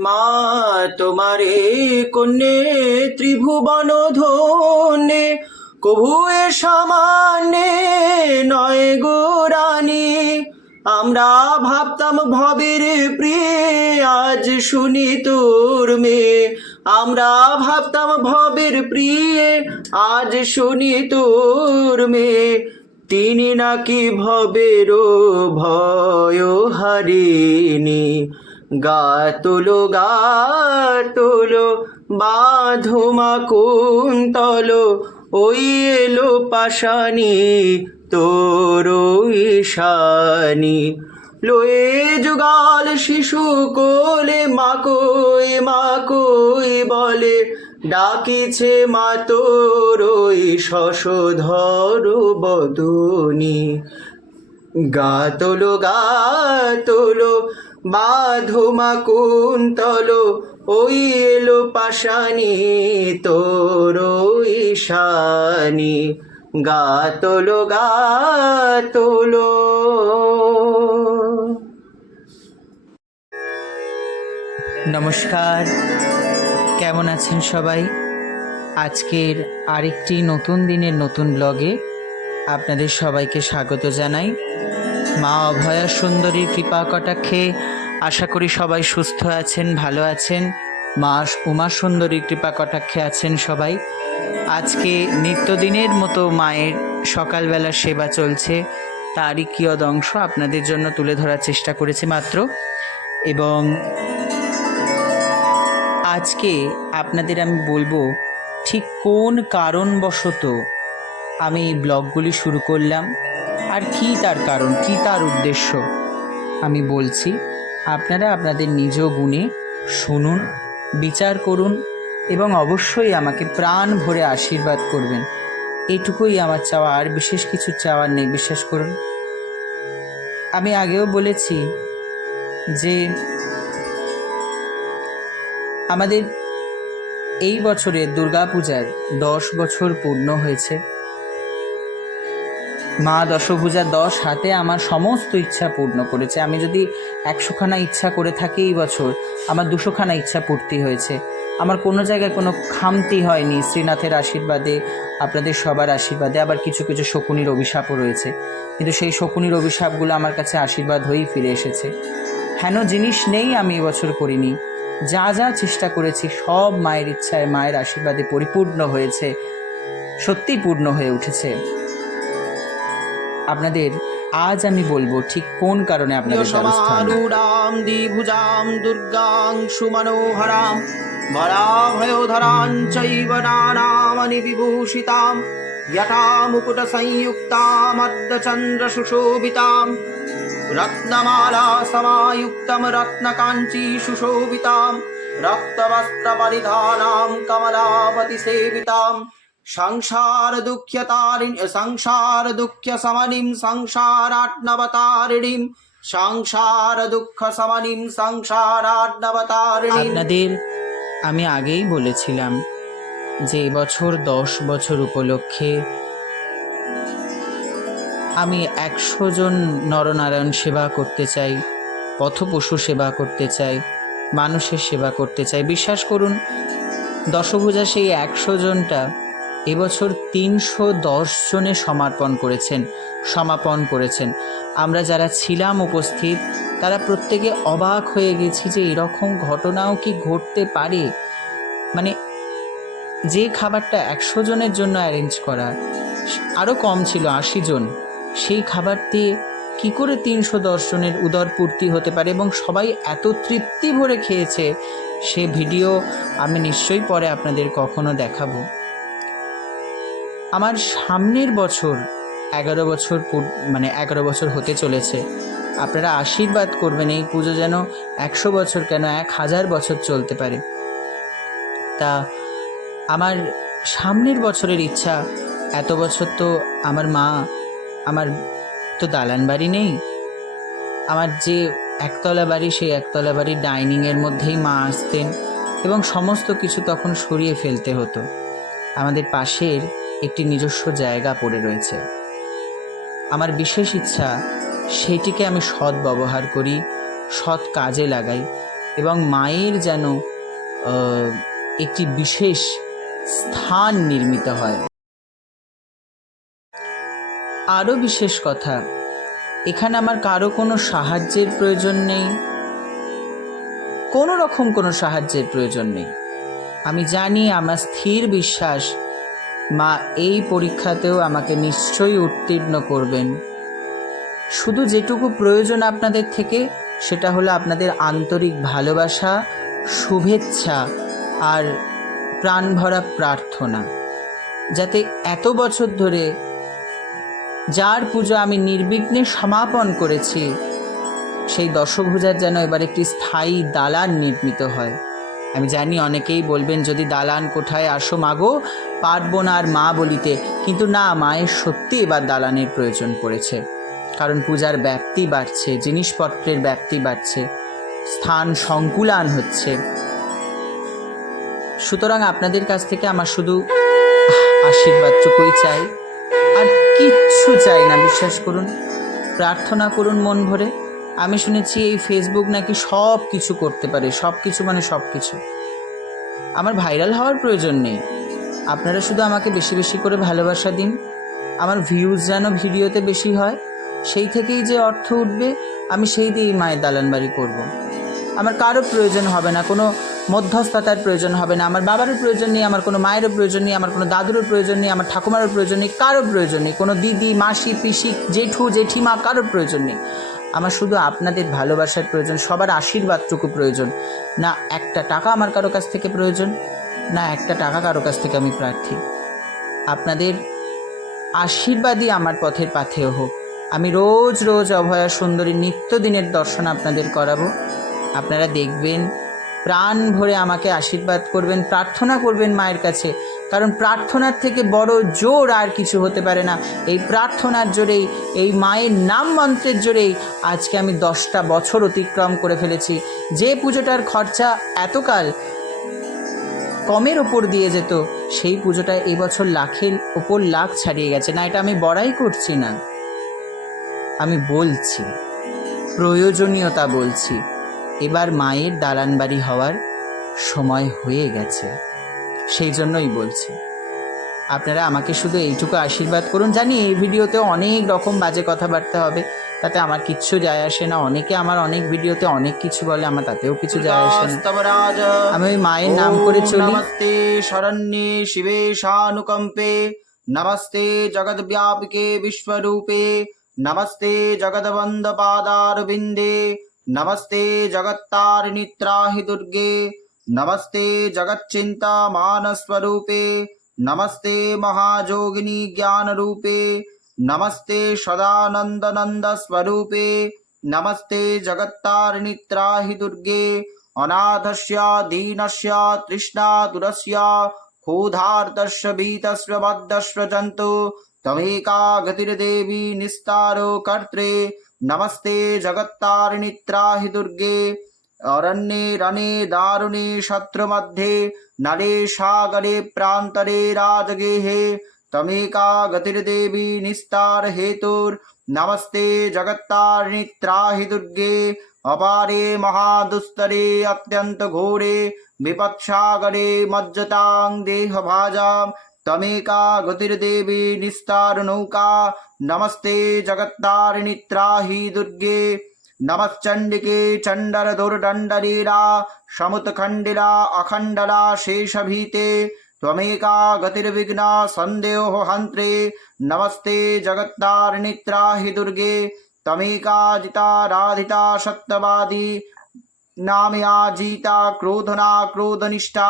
মা, তোমারে কন্যে ত্রিভুবন ধনে কভুয়ে সমানে নয় গোরানি আমরা ভাবতাম ভবের প্রিয়ে, আজ শুনি তোর মেয়ে। আমরা ভাবতাম ভবের প্রিয়ে, আজ শুনি তোর মেয়ে। তিনি নাকি ভবেরও ভয় হারিনি গা তোলো গা তোলো বাঁধমা কুন্তল ওই এলো পাশানি, তোর ঈশানি লয়ে যুগাল শিশু কোলে মাকই মাকই বলে, ডাকিছে মা তোর ওই শশধর বদনী। গা তোলো গা তোলো বাধমা কুন্তল ওই এলো পাশানি তোর ঈশানি গা তোলো গা তোলো। নমস্কার, কেমন আছেন সবাই? আজকের আরেকটি নতুন দিনের নতুন ব্লগে আপনাদের সবাইকে স্বাগত জানাই। মা অভয়া সুন্দরীর কৃপা কটাক্ষে আশা করি সবাই সুস্থ আছেন, ভালো আছেন। মা উমা সুন্দরীর কৃপা কটাক্ষে আছেন সবাই। আজকে নিত্যদিনের মতো মায়ের সকালবেলা সেবা চলছে। তারই কিয়দ অংশ আপনাদের জন্য তুলে ধরার চেষ্টা করেছি মাত্র। এবং আজকে আপনাদের আমি বলব, ঠিক কোন কারণবশত আমি এই ব্লগগুলি শুরু করলাম? আর কি তার কারণ, কি তার উদ্দেশ্য? আমি বলছি, আপনারা আপনাদের নিজ গুণে শুনুন, বিচার করুন এবং অবশ্যই আমাকে প্রাণ ভরে আশীর্বাদ করবেন। এটুকুই আমার চাওয়া, আর বিশেষ কিছু চাওয়ার নেই, বিশ্বাস করুন। আমি আগেও বলেছি যে আমাদের এই বছরে দুর্গাপূজার দশ বছর পূর্ণ হয়েছে। মা দশভূজা দশ হাতে আমার সমস্ত ইচ্ছা পূর্ণ করেছে। আমি যদি একশোখানা ইচ্ছা করে থাকি এই বছর, আমার দুশোখানা ইচ্ছা পূর্তি হয়েছে। আমার কোনো জায়গায় কোনো খামতি হয়নি শ্রীনাথের আশীর্বাদে, আপনাদের সবার আশীর্বাদে। আবার কিছু কিছু শকুনির অভিশাপও রয়েছে। কিন্তু সেই শকুনির অভিশাপগুলো আমার কাছে আশীর্বাদ হয়েই ফিরে এসেছে। হেন জিনিস নেই আমি এবছর করিনি। যা যা চেষ্টা করেছি, সব মায়ের ইচ্ছায় মায়ের আশীর্বাদে পরিপূর্ণ হয়েছে সত্যি পূর্ণ হয়ে উঠেছে। আপনাদের, আজ আমি বলব ঠিক কোন কারণে আপনাদের সমানুরাম দ্বিভুজাম দুর্গাং সুমনোহরাম বরাভয়োধরাং চৈব নানামণি বিভূষিতাম যথা মুকুট সংযুক্তাম অর্ধচন্দ্র সুশোভিতাম রত্নমালা সমায়ুক্তম রত্নকাঞ্চী সুশোভিতাম রক্তবস্ত্র পরিধানাম কমলাপতি সেবিতাম সংসার দুঃখতারিণ সংসার দুঃখ সমনিম সংসারাটনবতারিণীম সংসার দুঃখ সমনিম সংসারাটনবতারিণীম আমি আগেই বলেছিলাম যে বছর দশ বছর উপলক্ষে আমি একশো জন নরনারায়ণ সেবা করতে চাই, পথপশু সেবা করতে চাই, মানুষের সেবা করতে চাই। বিশ্বাস করুন, দশভূজা সেই একশো জনটা এবছর তিনশো দশ জনে সমর্পণ করেছেন, সমাপন করেছেন। আমরা যারা ছিলাম উপস্থিত, তারা প্রত্যেকে অবাক হয়ে গেছি যে এরকম ঘটনাও কি ঘটতে পারে। মানে যে খাবারটা একশো জনের জন্য অ্যারেঞ্জ করা আরও কম ছিল, আশি জন, সেই খাবার দিয়ে কী করে তিনশো দশ জনের উদরপূর্তি হতে পারে এবং সবাই এত তৃপ্তি ভরে খেয়েছে, সে ভিডিও আমি নিশ্চয়ই পরে আপনাদের কখনো দেখাবো। আমার সামনের বছর এগারো বছর মানে এগারো বছর হতে চলেছে। আপনারা আশীর্বাদ করবেন এই পুজো যেন একশো বছর কেন এক হাজার বছর চলতে পারে। তা আমার সামনের বছরের ইচ্ছা, এত বছর তো আমার মা, আমার তো দালান বাড়ি নেই। আমার যে একতলা বাড়ি, সেই একতলা বাড়ির ডাইনিংয়ের মধ্যেই মা আসতেন এবং সমস্ত কিছু তখন সরিয়ে ফেলতে হতো। আমাদের পাশের একটি নিজস্ব জায়গা পড়ে রয়েছে। আমার বিশেষ ইচ্ছা, সেটিকে আমি সৎ ব্যবহার করি, সৎ কাজে লাগাই এবং মায়ের যেন একটি বিশেষ স্থান নির্মিত হয়। আরও বিশেষ কথা, এখানে আমার কারও কোনো সাহায্যের প্রয়োজন নেই। কোনো রকম কোনো সাহায্যের প্রয়োজন নেই। আমি জানি আমার স্থির বিশ্বাস মা এই পরীক্ষাতেও আমাকে নিশ্চয়ই উত্তীর্ণ করবেন। শুধু যেটুকু প্রয়োজন আপনাদের থেকে, সেটা হলো আপনাদের আন্তরিক ভালোবাসা, শুভেচ্ছা আর প্রাণ ভরা প্রার্থনা। যাতে এত বছর ধরে যার পুজো আমি নির্বিঘ্নে সমাপন করেছি, সেই দশভূজার যেন এবার একটি স্থায়ী দালান নির্মিত হয়। আমি জানি অনেকেই বলবেন, যদি দালান কোঠায় আসো মাগো, পারব না আর মা বলিতে। কিন্তু না, মায়ের সত্যি এবার দালানের প্রয়োজন পড়েছে। কারণ পূজার ব্যাপ্তি বাড়ছে, জিনিসপত্রের ব্যাপ্তি বাড়ছে, স্থান সংকুলান হচ্ছে। সুতরাং আপনাদের কাছ থেকে আমার শুধু আশীর্বাদটুকুই চাই। আর কিচ্ছু চাই না, বিশ্বাস করুন। প্রার্থনা করুন মন ভরে। আমি শুনেছি এই ফেসবুক নাকি সব কিছু করতে পারে সব কিছু মানে সব কিছু আমার ভাইরাল হওয়ার প্রয়োজন নেই। আপনারা শুধু আমাকে বেশি বেশি করে ভালোবাসা দিন। আমার ভিউজ যেন ভিডিওতে বেশি হয়, সেই থেকেই যে অর্থ উঠবে, আমি সেই দিয়েই মায়ের দালান বাড়ি করব। আমার কারও প্রয়োজন হবে না, কোনো মধ্যস্থতার প্রয়োজন হবে না। আমার বাবারও প্রয়োজন নেই, আমার কোনো মায়েরও প্রয়োজন নেই, আমার কোনো দাদুরও প্রয়োজন নেই, আমার ঠাকুমারও প্রয়োজন নেই কারও প্রয়োজন নেই। কোনো দিদি, মাসি, পিসি, জেঠু, জেঠিমা, কারোর প্রয়োজন নেই। আমার শুধু আপনাদের ভালোবাসার প্রয়োজন, সবার আশীর্বাদটুকু প্রয়োজন। না, একটা টাকা আমার কারও কাছ থেকে প্রয়োজন, না, একটা টাকা কারও কাছ থেকে আমি প্রার্থী। আপনাদের আশীর্বাদই আমার পথের পাথেয় হোক। আমি রোজ রোজ অভয়া সুন্দরী নিত্যদিনের দর্শন আপনাদের করাবো। আপনারা দেখবেন, প্রাণ ভরে আমাকে আশীর্বাদ করবেন, প্রার্থনা করবেন মায়ের কাছে। কারণ প্রার্থনার থেকে বড় জোর আর কিছু হতে পারে না। এই প্রার্থনার জোরেই, এই মায়ের নাম মন্ত্রের জোরেই আজকে আমি দশটা বছর অতিক্রম করে ফেলেছি। যে পুজোটার খরচা এতকাল কমের ওপর দিয়ে যেত, সেই পুজোটা এবছর লাখের ওপর লাখ ছাড়িয়ে গেছে। না, এটা আমি বড়াই করছি না। আমি বলছি, প্রয়োজনীয়তা বলছি, এবার মায়ের দালান বাড়ি হওয়ার সময় হয়ে গেছে। সেই জন্যই বলছি। আপনারা আমাকে শুধু এইটুকু আশীর্বাদ করুন। জানি এই ভিডিওতে অনেক রকম বাজে কথাবার্তা হবে তাতে আমার কিচ্ছু যায় আসে না। অনেকে আমার অনেক ভিডিওতে অনেক কিছু বলে আমার তাতেও কিছু যায় আসে না। আমি ওই মায়ের নাম করে চলি। নমস্তে শরণ্যে শিবে শানুকম্পে। নমস্তে জগৎ ব্যাপকে বিশ্বরূপে। নমস্তে জগদবন্দ পাদারবিন্দে। নমস্তে জগত্তারিণী নিত্রাহি দুর্গে। नमस्ते जगच्चिन्तामानस्वरूपे नमस्ते महायोगिनी ज्ञानरूपे, नमस्ते सदानन्दनन्दस्वरूपे, नमस्ते जगत्तारिणित्राहि दुर्गे अनाथस्य दीनस्य तृष्णातुरस्य क्षोधार्तस्य भीतस्य बद्धस्य जन्तु त्वमेका गतिर्देवी निस्तारो कर्त्रे, नमस्ते जगत्तारिणित्राहि दुर्गे অরণ্যে রণে দারুণে শত্রুমধ্যে নলে সাগরে প্রান্তরে রাজগেহে তমেকা গতির্দেবী নিস্তার হেতুর নমস্তে জগত্তারিণিত্রাহি দুর্গে অপারে মহাদুস্তরে অত্যন্ত ঘোরে বিপৎসাগরে মজ্জতাং দেহভাজাম তমেকা গতির্দেবী নিস্তার নৌকা নমস্তে জগত্তারিণিত্রাহি দুর্গে नमश्चण्डिके चण्डरदुर्दण्डलीला समुत्खण्डिला अखण्डला शेषभीते त्वमेका गतिर्विघ्ना सन्देहो हन्त्रे नमस्ते जगत्तारिणि त्राहि दुर्गे तमेका जिता राधिता सत्यवादी नामया जीता क्रोधना क्रोधनिष्ठा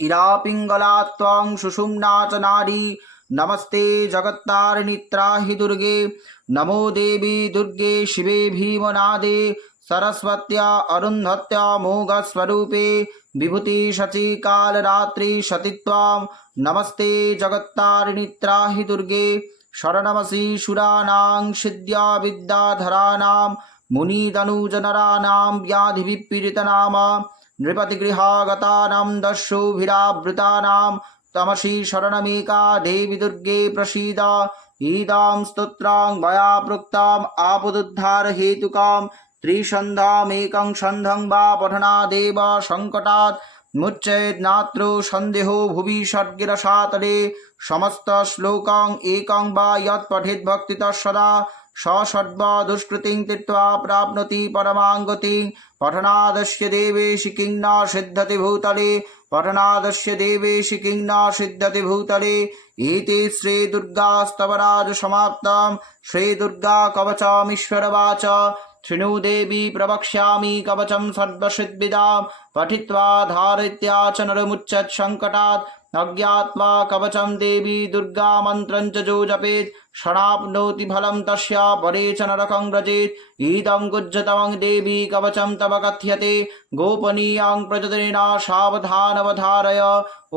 इरा पिङ्गला त्वां सुषुम्ना च नारी नमस्ते जगत्तारिणि त्राहि दुर्गे नमो देवी दुर्गे शिवे भीमनादे सरस्वत्या अरुन्धत्या मोघस्वरूपे विभूतिशची कालरात्रि सतित्वां नमस्ते जगत्तारिणि त्राहि दुर्गे शरणमसि सुराणां सिद्ध्या विद्याधराणां मुनितनुजनराणां व्याधिविपीडितनाम नृपतिगृहागतानां दस्युभिरावृतानां तमसि शरणमेका देवि दुर्गे प्रसीद ईदां स्तोत्रां मया प्रोक्ताम् आपदुद्धारहेतुकां त्रिसन्धामेकं सन्धं वा पठनादेव सङ्कटात् मुच्चेत् नात्र सन्देहो भुवि षड्गिरसातले समस्तश्लोकम् एकं वा यत् पठेत् भक्तितः सदा स षड्वदुष्कृतिं तीर्त्वा प्राप्नोति परमां गतिं पठनादस्य देवेशि किं न सिद्धति भूतले पठनादस्य देवेशि किं न सिद्धति भूतले इति श्रीदुर्गास्तवराजसमाप्तं श्रीदुर्गा कवचमीश्वरवाच शृणु देवी प्रवक्ष्यामि कवचं सर्वसिद्विदां पठित्वा धारयित्या च नरमुच्यत् सङ्कटात् अज्ञात्वा कवचं देवी दुर्गा मन्त्रं च जो जपेत् क्षणाप्नोति फलं तस्य परे च नरकं व्रजेत् इदं गुज्जतमं देवी कवचं तव कथ्यते गोपनीयं प्रजतेन सावधानवधारय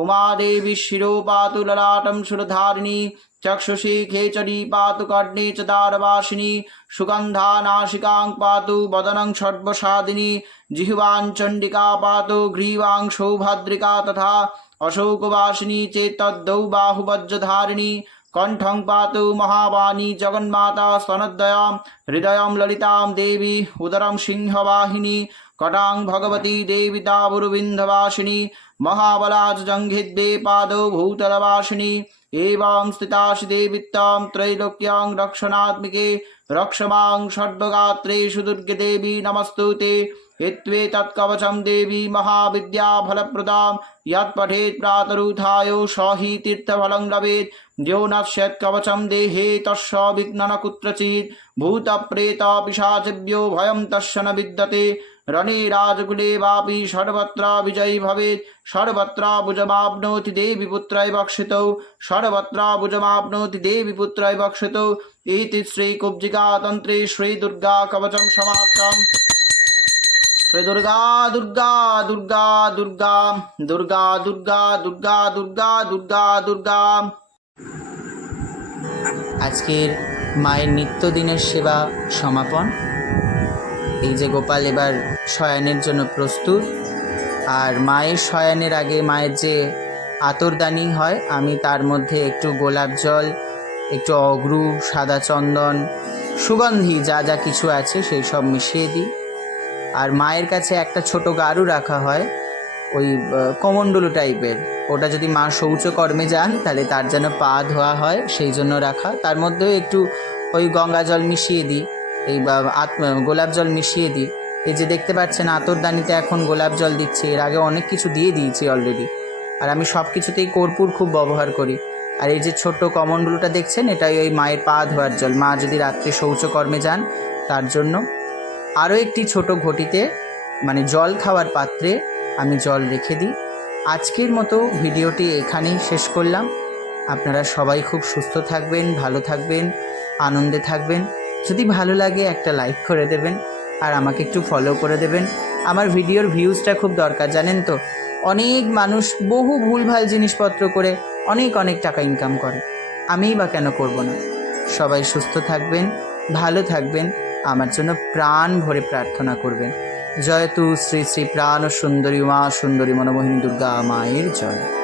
उमादेवी शिरो पातु ललाटं सुरधारिणी चक्षुषी खेचरी पातु कर्णे च दारवासिनी सुगन्धा नासिकां पातु वदनं सर्वसादिनी जिह्वां चण्डिका पातु ग्रीवां सौभद्रिका तथा अशोकवासिनी चेत्तद्दौ बाहुवज्रधारिणी कण्ठं पातु महावाणी जगन्माता स्तनद्वयां हृदयं ललितां देवी उदरं सिंहवाहिनी कटां भगवती देवी दावुरविन्धवासिनी महाबला च जङ्घिद्वे पादौ भूतलवासिनी एवं स्थितासि देवित्तां त्रैलोक्यां रक्षणात्मिके रक्षमां षड्वगात्रेषु दुर्गे देवी नमस्तु ते इत्वेतत्कवचं देवी महाविद्याफलप्रदां यत्पठेत् प्रातरुत्थायो स हि तीर्थफलं लभेत् यो नश्यत्कवचं देहे तस्य विघ्नन कुत्रचित् भूतप्रेतपिशाचिभ्यो भयं तस्य न विद्यते রণে রাজগুলে বাপি সর্বত্র বিজয়ী ভবে, সর্বত্র বুজমাপ্নোতি দেবী পুত্রায় বক্ষিত, সর্বত্র বুজমাপ্নোতি দেবী পুত্রায় বক্ষিত। ইতি শ্রী কুব্জিকা তন্ত্রে শ্রী দুর্গা কবচম সমাপ্তম। শ্রী দুর্গা দুর্গা দুর্গা দুর্গা দুর্গা দুর্গা দুর্গা দুর্গা দুর্গা দুর্গা। আজকের মায়ের নিত্যদিনের সেবা সমাপন। এই যে গোপাল এবার শয়ানের জন্য প্রস্তুত। আর মায়ের শয়ানের আগে মায়ের যে আতরদানি হয়, আমি তার মধ্যে একটু গোলাপ জল, একটু অগ্রু, সাদা চন্দন, সুগন্ধি যা যা কিছু আছে সেই সব মিশিয়ে দিই। আর মায়ের কাছে একটা ছোট গারু রাখা হয়, ওই কমণ্ডলু টাইপের। ওটা যদি মা শৌচকর্মে যান, তাহলে তার যেন পা ধোয়া হয়, সেই জন্য রাখা। তার মধ্যেও একটু ওই গঙ্গা জল মিশিয়ে দিই। এই গোলাপ জল মিশিয়ে দিই। এই যে দেখতে পাচ্ছেন, আতরদানিতে এখন গোলাপ জল দিচ্ছে। এর আগে অনেক কিছু দিয়ে দিয়েছি অলরেডি আর আমি সব কিছুতেই কর্পূর খুব ব্যবহার করি। আর এই যে ছোট্ট কমণ্ডলুটা দেখছেন, এটাই ওই মায়ের পা ধোয়ার জল। মা যদি রাত্রে শৌচকর্মে যান, তার জন্য। আরও একটি ছোট ঘটিতে মানে জল খাওয়ার পাত্রে আমি জল রেখে দিই। আজকের মতো ভিডিওটি এখানেই শেষ করলাম। আপনারা সবাই খুব সুস্থ থাকবেন, ভালো থাকবেন, আনন্দে থাকবেন। যদি ভালো লাগে একটা লাইক করে দেবেন, আর আমাকে একটু ফলো করে দেবেন। আমার ভিডিওর ভিউজটা খুব দরকার, জানেন তো? অনেক মানুষ বহু ভুলভাল জিনিসপত্র করে অনেক অনেক টাকা ইনকাম করে। আমিই বা কেন করব না? সবাই সুস্থ থাকবেন, ভালো থাকবেন, আমার জন্য প্রাণ ভরে প্রার্থনা করবেন। জয় তু, শ্রী শ্রী প্রাণ সুন্দরী মা, সুন্দরী মনমোহিনী দুর্গা মায়ের জয়।